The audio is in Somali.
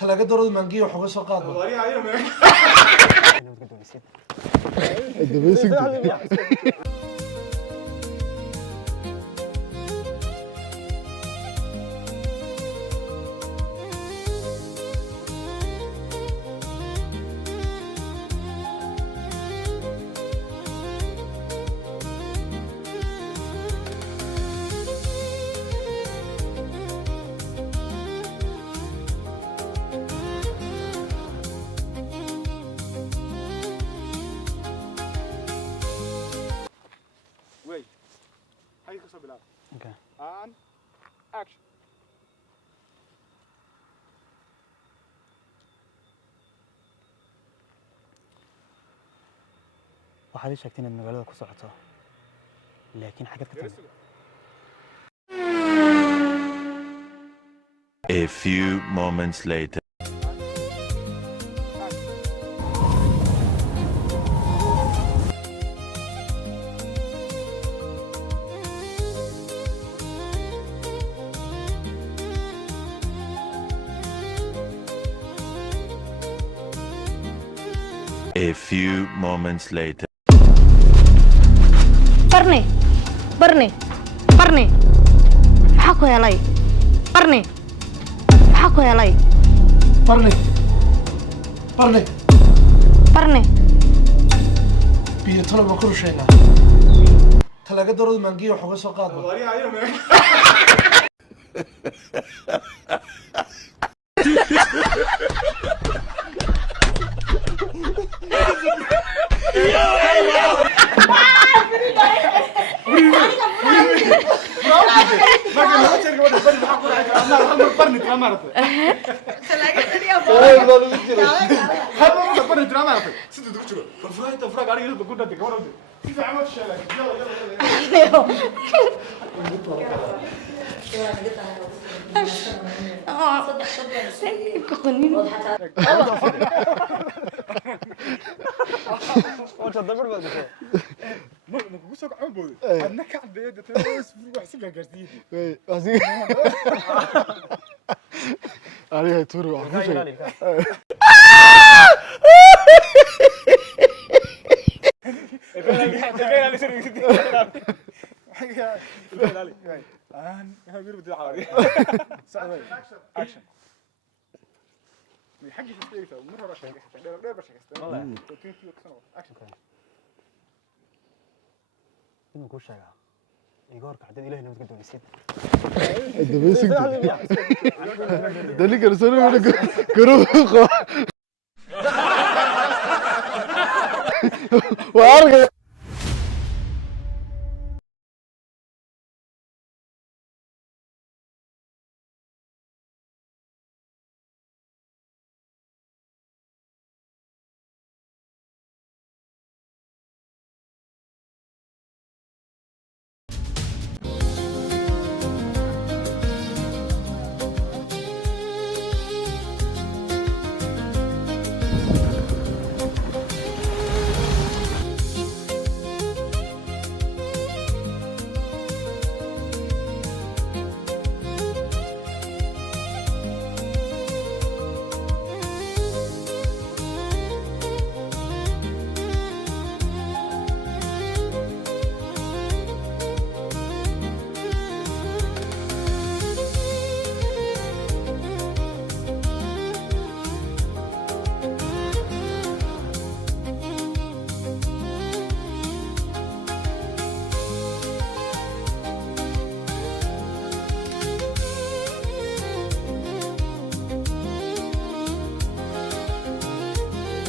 talaga darooda mangiyo wax uga soo qaado Okay. And action. waxaad ii sheegtay inaad magaalada ku socoto laakiin xagad ka timid A few moments later. A few moments later. Barney, maxaa ku helay? Barney, maxaa ku helay? Barney, biyo talo ma ku rusheynaa talaga darooda mangiyo wax uga soo qaado عليها تورو عفوشي inuu ku sheegaa iga horka hadii ilaahay nabad ka doonaysid دبيسك دليك رسالة كروخ وارجع